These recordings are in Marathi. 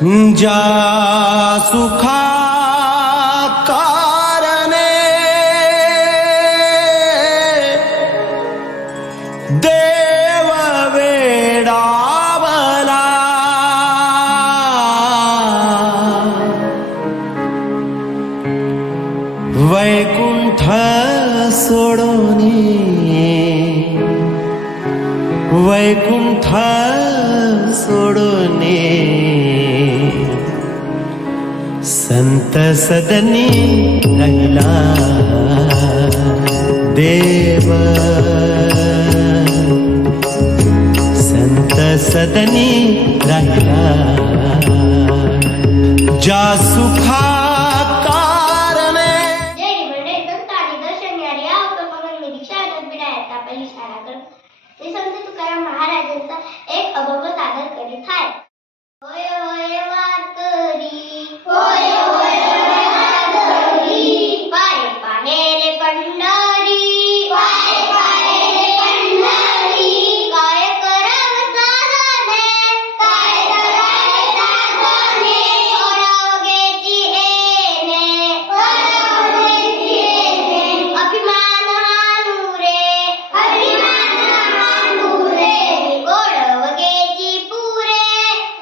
ज्या सुखा कारणे देव वेडावला, वैकुंठ सोडोनी वैकुंठ सोडोने संत सदनी राहिला देव, संत सदनी राहिला ज्या सुखा महाराजांचा एक अभंग सादर करीत आहे. होय होय वारकरी, होय होय वारकरी, पाय पाहे रे पंढरी, पाय पाहे रे पंढरी, काय करावे साधने, काय करावे साधने, ओढावगेची येणे, ओढावगेची येणे, अभिमान हाणू रे, अभिमान हाणू रे, गोडवगेची पुरे,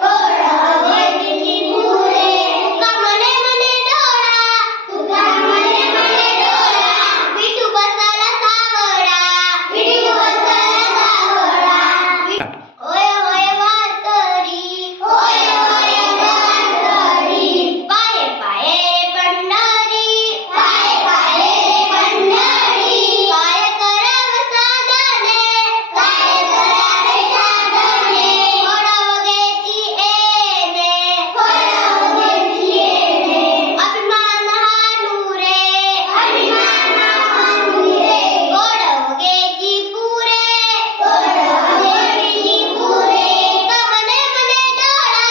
गोडवगेची पुरे, कमने मने डोळा, तुझा मने मने डोळा, विठू बसला सावळा, विठू बसला सावळा, होय होय वारकरी, होय होय वारकरी, पाये पाये पंढरी, पाये पाये पंढरी, काय करावे साधने, काय करावे साधने, ओढावगेची येणे, ओढावगेची येणे, अभिमान हाणू रे, अभिमान हाणू रे, गोडवगेची पुरे, गोडवगेची पुरे, कमने मने डोळा,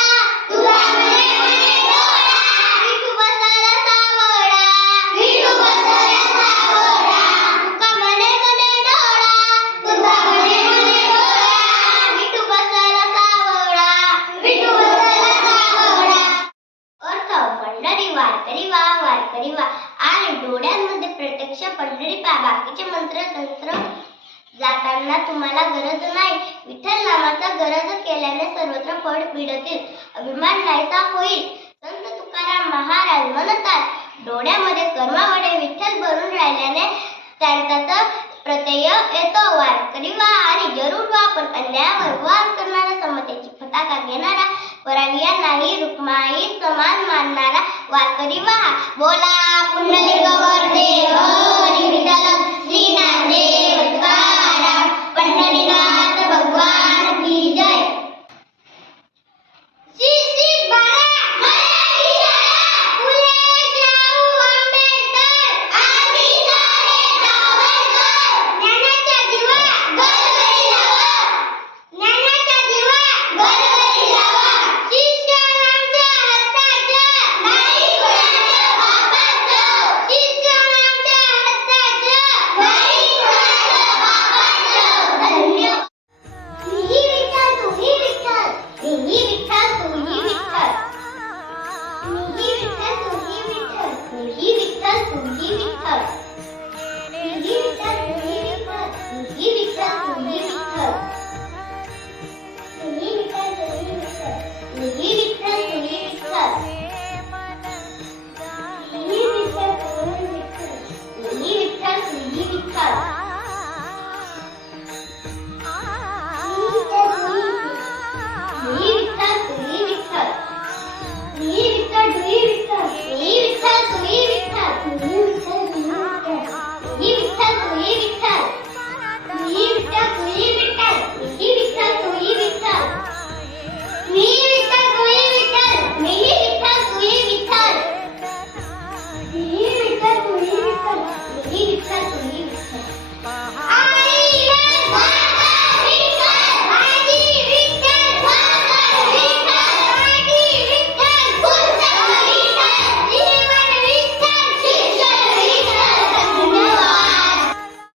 तुझा मने मने डोळा, विठू बसला सावळा, विठू बसला सावळा, कमने मने डोळा, तुझा मने मने डोळा, विठू बसला सावळा, विठू बसला सावळा. अर्थ पंढरी वारकरी वा, वारकरी वा, आणि डोळ्यांमध्ये प्रत्यक्ष पंढरी पा. बाकीचे मंत्र तंत्र जाताना तुम्हाला गरज नाही. विठ्ठल नामाचा गरज केल्याने सर्वत्र फळ मिळतील, अभिमान नाहीसा होईल. संत तुकाराम महाराज म्हणतात, डोळ्यामध्ये कर्मावडे विठ्ठल भरून राहिल्याने त्यांचा तर प्रत्यय येतो. वारकरी वा आणि जरूर वा, पण अन्यायावर वार करणारा, समतेची फटाका घेणारा, परावियांनाही रुक्माई समान मानणारा वारकरी वा. बोला पुंडलिक वरदे हरी विठ्ठल.